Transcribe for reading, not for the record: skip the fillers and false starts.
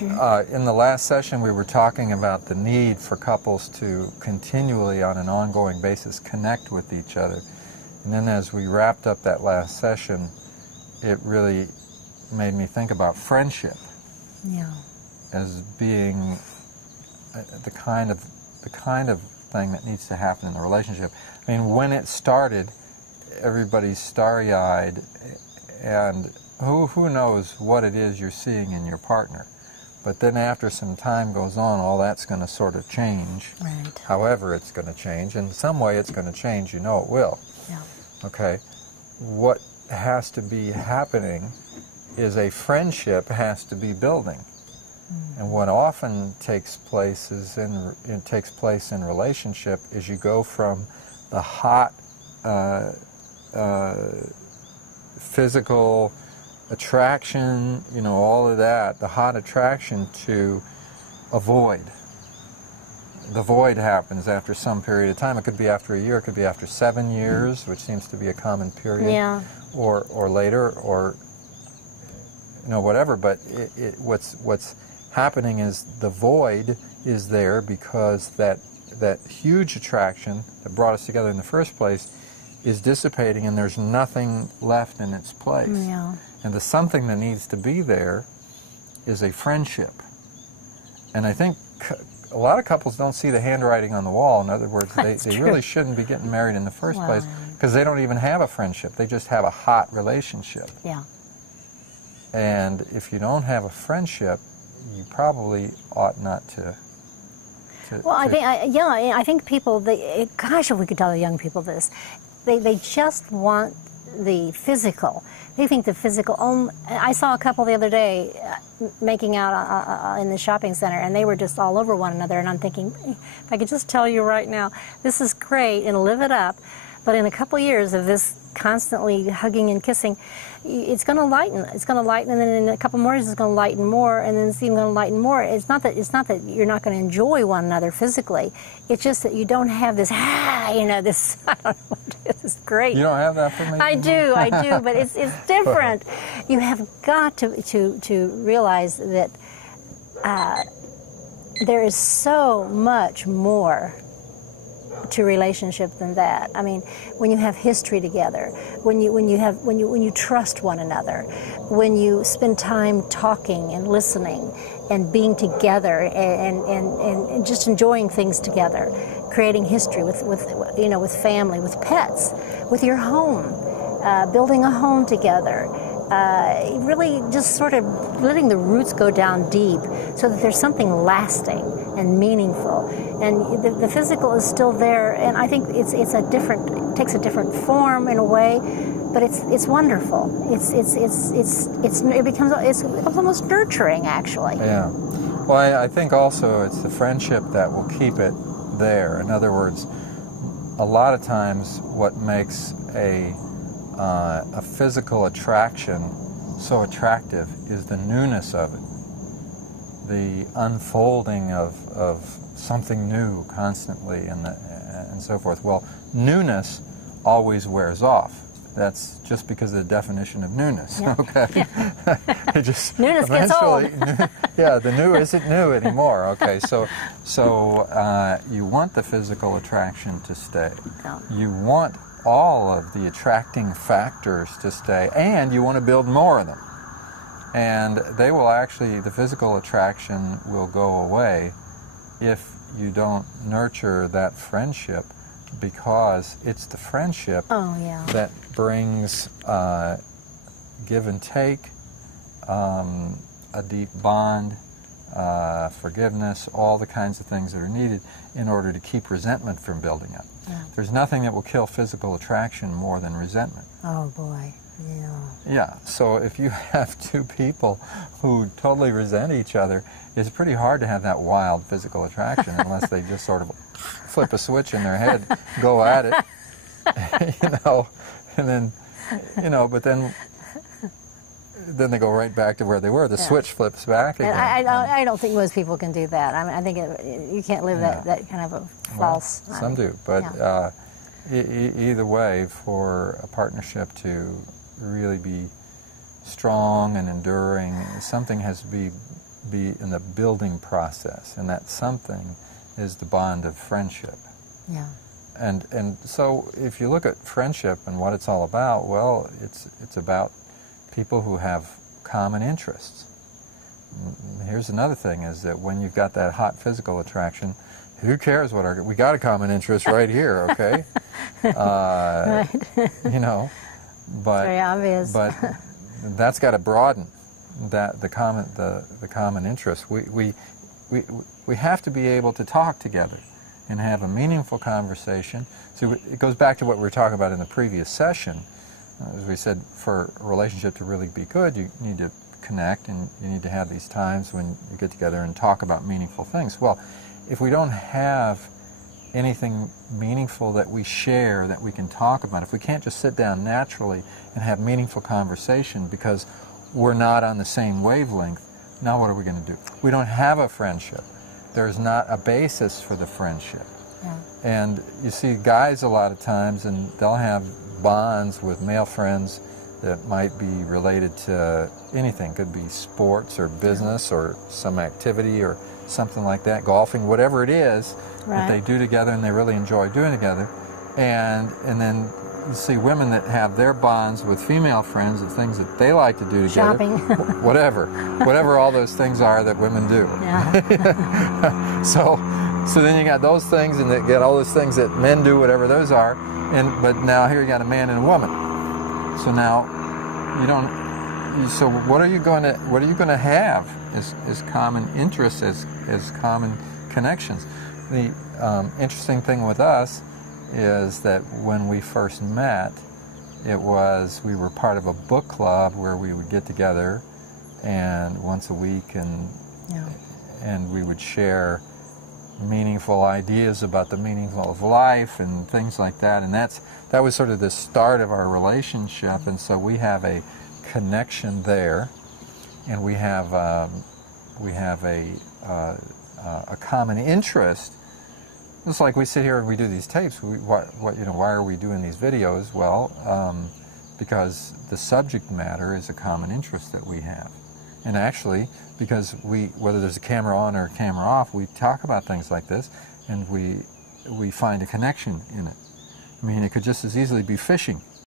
in the last session we were talking about the need for couples to continually, on an ongoing basis, connect with each other. And then as we wrapped up that last session, it really made me think about friendship as being the kind of thing that needs to happen in the relationship. I mean, when it started, everybody's starry-eyed, and who knows what it is you're seeing in your partner. But then after some time goes on, all that's going to sort of change. Right. However it's going to change. In some way it's going to change, you know it will. Yeah. Okay. What has to be happening is a friendship has to be building. And what often takes place in relationship is you go from the hot physical attraction, you know, all of that, the hot attraction, to a void. The void happens after some period of time. It could be after a year, it could be after 7 years, which seems to be a common period, or later, or you know, whatever. But what's happening is the void is there because that huge attraction that brought us together in the first place is dissipating, and there's nothing left in its place. Yeah. And the something that needs to be there is a friendship. And I think a lot of couples don't see the handwriting on the wall. In other words, they really shouldn't be getting married in the first place, because they don't even have a friendship. They just have a hot relationship. Yeah. And if you don't have a friendship, you probably ought not to. Well, I think people, gosh, if we could tell the young people this, they just want the physical. They think the physical. I saw a couple the other day making out in the shopping center, and they were just all over one another. And I'm thinking, if I could just tell you right now, this is great and live it up, but in a couple years of this constantly hugging and kissing, it's going to lighten. It's going to lighten, and then in a couple more years, it's going to lighten more, and then it's even going to lighten more. It's not that you're not going to enjoy one another physically. It's just that you don't have this this. I don't know what it is. It's great. You don't have that for me. I do, but it's different. You have got to realize that there is so much more to relationship than that. I mean, when you have history together, when you trust one another, when you spend time talking and listening and being together and just enjoying things together, creating history with family, with pets, with your home, building a home together. Really just sort of letting the roots go down deep so that there's something lasting and meaningful. And the physical is still there, and I think it takes a different form in a way, but it's wonderful. It becomes almost nurturing, actually. Yeah. Well, I think also it's the friendship that will keep it there. In other words, a lot of times what makes a physical attraction so attractive is the newness of it, the unfolding of something new constantly, and so forth. Well, newness always wears off. That's just because of the definition of newness. Yeah. Okay, Yeah. It just newness gets old. The new isn't new anymore. Okay, so you want the physical attraction to stay. No. You want all of the attracting factors to stay, and you want to build more of them. And they will actually, the physical attraction will go away if you don't nurture that friendship, because it's the friendship that brings give and take, a deep bond, forgiveness, all the kinds of things that are needed in order to keep resentment from building up. Yeah. There's nothing that will kill physical attraction more than resentment. Oh boy, yeah. Yeah, so if you have two people who totally resent each other, it's pretty hard to have that wild physical attraction unless they just sort of flip a switch in their head, go at it, and then, but then they go right back to where they were. The switch flips back again. And I don't think most people can do that. I mean, I think you can't live that kind of a false... Well, some do, but either way, for a partnership to really be strong and enduring, something has to be be in the building process, and that something is the bond of friendship. Yeah. And so if you look at friendship and what it's all about, well, it's about people who have common interests. Here's another thing, is that when you've got that hot physical attraction, who cares what we got a common interest right here, okay? Right. You know, but very obvious. But that's got to broaden the common interest. We have to be able to talk together and have a meaningful conversation. So it goes back to what we were talking about in the previous session. As we said, for a relationship to really be good, you need to connect, and you need to have these times when you get together and talk about meaningful things. Well, if we don't have anything meaningful that we share, that we can talk about, if we can't just sit down naturally and have meaningful conversation because we're not on the same wavelength, now what are we going to do? We don't have a friendship. There's not a basis for the friendship. Yeah. And you see guys a lot of times, and they'll have bonds with male friends that might be related to anything. Could be sports or business or some activity or something like that, golfing, whatever it is that they do together and they really enjoy doing together. And then you see women that have their bonds with female friends of things that they like to do together. Shopping. whatever all those things are that women do. Yeah. So then you got those things, and they get all those things that men do, whatever those are. But now here you got a man and a woman. So now you don't. So what are you going to have as common interests, as common connections? The interesting thing with us is that when we first met, we were part of a book club where we would get together and once a week and we would share meaningful ideas about the meaning of life and things like that, and that was sort of the start of our relationship. And so we have a connection there, and we have a common interest. It's like we sit here and we do these tapes. Why are we doing these videos? Well, because the subject matter is a common interest that we have. And actually, because whether there's a camera on or a camera off, we talk about things like this, and we find a connection in it. I mean, it could just as easily be fishing.